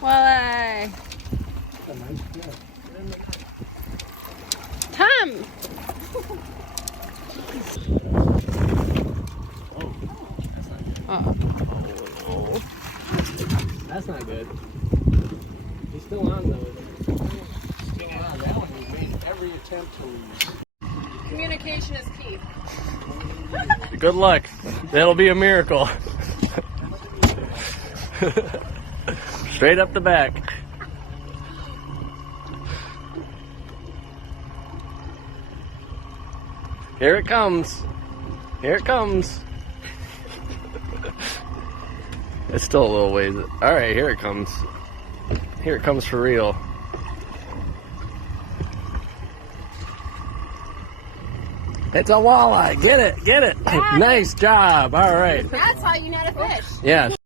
Walleye. Tom. Oh, that's not good. He's still on though. Still on. That one he made every attempt to lose. Communication is key. Good luck. That'll be a miracle. Straight up the back. Here it comes. Here it comes. It's still a little ways. All right, here it comes. Here it comes for real. It's a walleye. Get it, get it. Nice job. All right. That's how you net a fish. Yeah.